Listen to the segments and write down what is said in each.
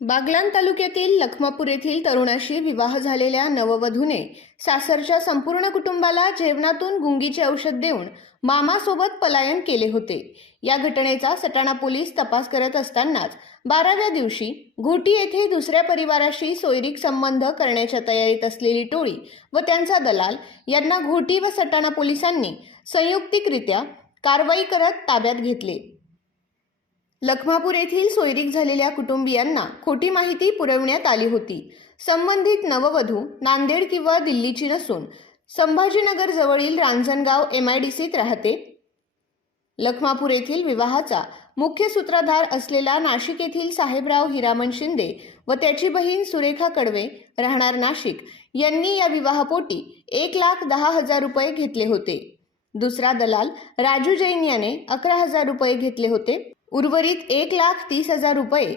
बागलान तालुक्यातील लखमापूर येथील तरुणाशी विवाह झालेल्या नववधूने सासरच्या संपूर्ण कुटुंबाला जेवणातून गुंगीचे औषध देऊन मामासोबत पलायन केले होते. या घटनेचा सटाणा पोलीस तपास करत असतानाच बाराव्या दिवशी घोटी येथे दुसऱ्या परिवाराशी सोयरीक संबंध करण्याच्या तयारीत असलेली टोळी व त्यांचा दलाल यांना घोटी व सटाणा पोलिसांनी संयुक्तिकरित्या कारवाई करत ताब्यात घेतले. लखमापूर येथील सोयरीक झालेल्या कुटुंबियांना खोटी माहिती पुरवण्यात आली होती. संबंधित नववधू नांदेड किंवा दिल्लीची नसून संभाजीनगर जवळील रांजणगाव एम आय डी सीत राहते. लखमापूर येथील विवाहाचा मुख्य सूत्रधार असलेला नाशिक येथील साहेबराव हिरामन शिंदे व त्याची बहीण सुरेखा कडवे राहणार नाशिक यांनी या विवाहपोटी एक लाख दहा हजार रुपये घेतले होते. दुसरा दलाल राजू जैन याने अकरा हजार रुपये घेतले होते. उर्वरित एक लाख तीस हजार रुपये.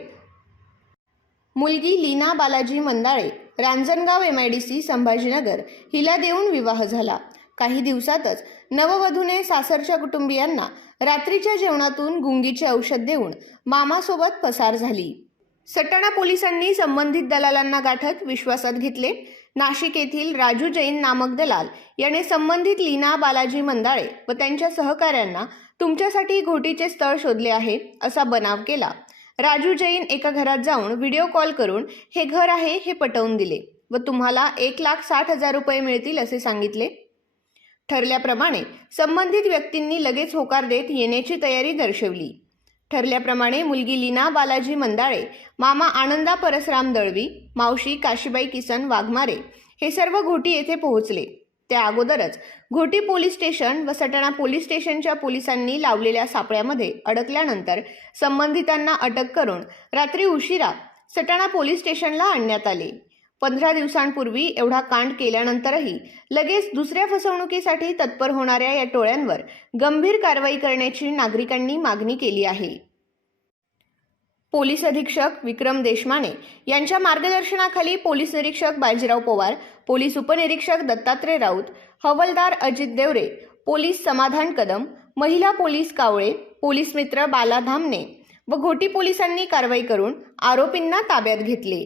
मुलगी Leena Balaji Mandale Ranjangaon M I D C Sambhajinagar हिला देऊन विवाह झाला. काही दिवसातच नववधूने सासरच्या कुटुंबियांना रात्रीच्या जेवणातून गुंगीचे औषध देऊन मामासोबत पसार झाली. सटाणा पोलिसांनी संबंधित दलालांना गाठत विश्वासात घेतले. नाशिक येथील राजू जैन नामक दलाल याने संबंधित लीना बालाजी मंदाळे व त्यांच्या सहकाऱ्यांना तुमच्यासाठी घोटीचे स्थळ शोधले आहे असा बनाव केला. राजू जैन एका घरात जाऊन व्हिडिओ कॉल करून हे घर आहे हे पटवून दिले व तुम्हाला एक लाख साठ हजार रुपये मिळतील असे सांगितले. ठरल्याप्रमाणे संबंधित व्यक्तींनी लगेच होकार देत येण्याची तयारी दर्शवली. ठरल्याप्रमाणे मुलगी लीना बालाजी मंदाळे मामा आनंदा परसराम दळवी मावशी काशीबाई किसन वाघमारे हे सर्व घोटी येथे पोहोचले. त्या अगोदरच घोटी पोलीस स्टेशन व सटाणा पोलीस स्टेशनच्या पोलिसांनी लावलेल्या सापळ्यामध्ये अडकल्यानंतर संबंधितांना अटक करून रात्री उशिरा सटाणा पोलीस स्टेशनला आणण्यात आले. पंधरा दिवसांपूर्वी एवढा कांड केल्यानंतरही लगेच दुसऱ्या फसवणुकीसाठी तत्पर होणाऱ्या या टोळ्यांवर गंभीर कारवाई करण्याची नागरिकांनी मागणी केली आहे. पोलीस अधीक्षक विक्रम देशमाने यांच्या मार्गदर्शनाखाली पोलीस निरीक्षक बाजीराव पवार पोलीस उपनिरीक्षक दत्तात्रय राऊत हवलदार अजित देवरे पोलीस समाधान कदम महिला पोलीस कावळे पोलीस मित्र बाला धामणे व घोटी पोलिसांनी कारवाई करून आरोपींना ताब्यात घेतले.